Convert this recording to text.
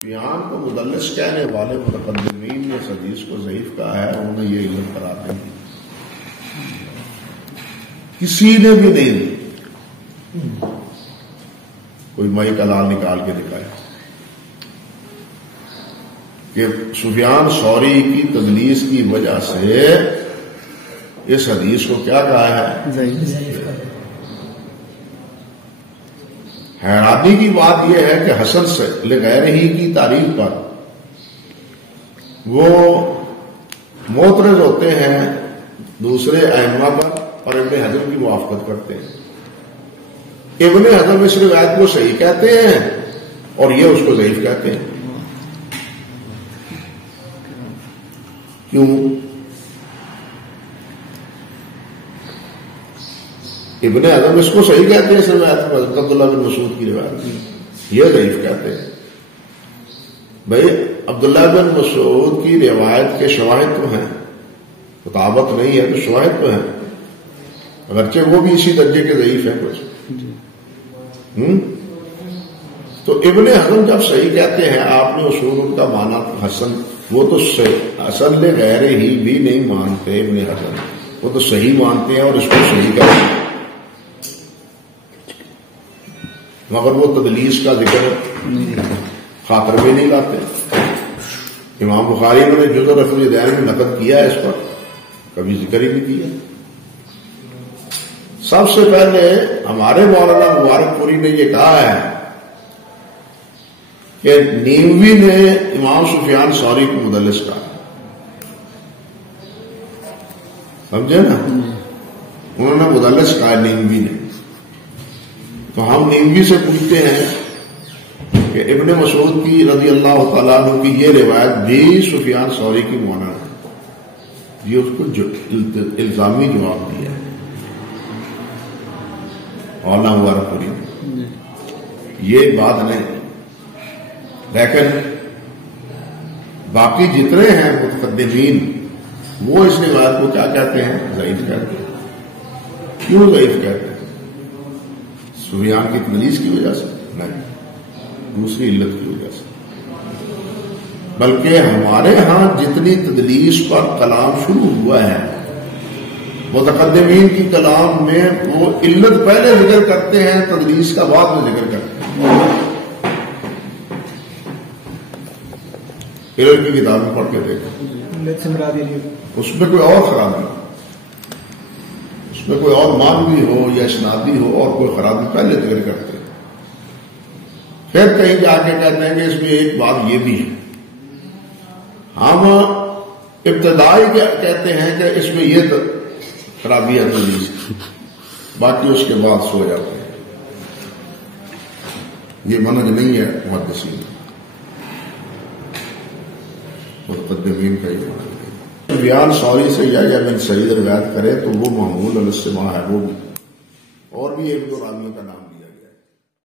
سفیان کو مدلس کہنے والے متقدمین نے اس حدیث کو ضعیف کہا ہے، انہوں نے یہ علت قرار نہیں دی، کسی نے بھی نہیں دی۔ کوئی مئی کا لال نکال کے دکھائے کہ سفیان ثوری کی تدلیس کی وجہ سے اس حدیث کو کیا کہا ہے؟ ضعیف۔ حیرانی کی بات یہ ہے کہ حسن سے لغیر ہی کی تعریف پر وہ معترض ہوتے ہیں دوسرے ائمہ پر اور ابن حزم کی موافقت کرتے ہیں۔ ابن حزم اس روایت کو صحیح کہتے ہیں اور یہ اس کو ضعیف کہتے ہیں۔ کیوں؟ ابن حزم اس کو صحیح کہتے ہیں، اس روایت کو عبداللہ بن مسعود کی روایت یہ ضعیف کہتے ہیں۔ بھائی عبداللہ بن مسعود کی روایت کے شواہد تو ہیں، مطابق نہیں ہے تو شواہد تو ہیں، اگرچہ وہ بھی اسی درجے کے ضعیف ہیں کچھ۔ تو ابن حزم جب صحیح کہتے ہیں، آپ نے اصول ان کا مانا حسن، وہ تو حسن غیر ہی بھی نہیں مانتے ابن حزم، وہ تو صحیح مانتے ہیں اور اس کو صحیح کہتے ہیں، مگر وہ تدلیس کا ذکر خاطر میں نہیں لاتے۔ امام بخاری نے جزء رفع الیدین میں نقد کیا ہے، اس پر کبھی ذکر ہی نہیں کیا۔ سب سے پہلے ہمارے مولانا مبارک پوری نے یہ کہا ہے کہ نیوی نے امام سفیان ثوری کو مدلس کہا، سمجھے نا، انہوں نے مدلس کہا نیوی نے۔ تو ہم نیوی سے پوچھتے ہیں کہ ابن مسعود کی رضی اللہ تعالیٰ عنہ کی یہ روایت بھی سفیان ثوری کی مانند ہے، یہ اس کو الزامی جواب دیا ہے مولانا مبارک پوری نے، یہ بات نہیں۔ لیکن باقی جتنے ہیں متقدمین وہ اس روایت کو کیا کہتے ہیں؟ ضعیف کہتے ہیں۔ کیوں ضعیف کہتے ہیں؟ سفیان کی تدلیس کی وجہ سے نہیں، دوسری علت کی وجہ سے۔ بلکہ ہمارے ہاں جتنی تدلیس پر کلام شروع ہوا ہے، متقدمین کی کلام میں وہ علت پہلے ذکر کرتے ہیں، تدلیس کا بعد میں ذکر کرتے ہیں۔ علم کی کتابیں پڑھ کے دیکھیں، اس میں کوئی اور خرابی، اس میں کوئی اور مانوی ہو یا اسنادی ہو اور کوئی خرابی پہلے ذکر کرتے ہیں، پھر کہیں جا کے کہتے ہیں کہ اس میں ایک بات یہ بھی ہے۔ ہم ابتدائی کہتے ہیں کہ اس میں یہ خرابی ہے تدلیس کی، باقی اس کے بعد سو جاتے ہیں۔ یہ منہج نہیں ہے محدثین متقدمین کا، یہ منہج نہیں۔ سفیان ثوری سے یا بن سعید روایت کرے تو وہ محمول علی السماع ہے، وہ بھی اور بھی ایک دو راویوں کا نام دیا۔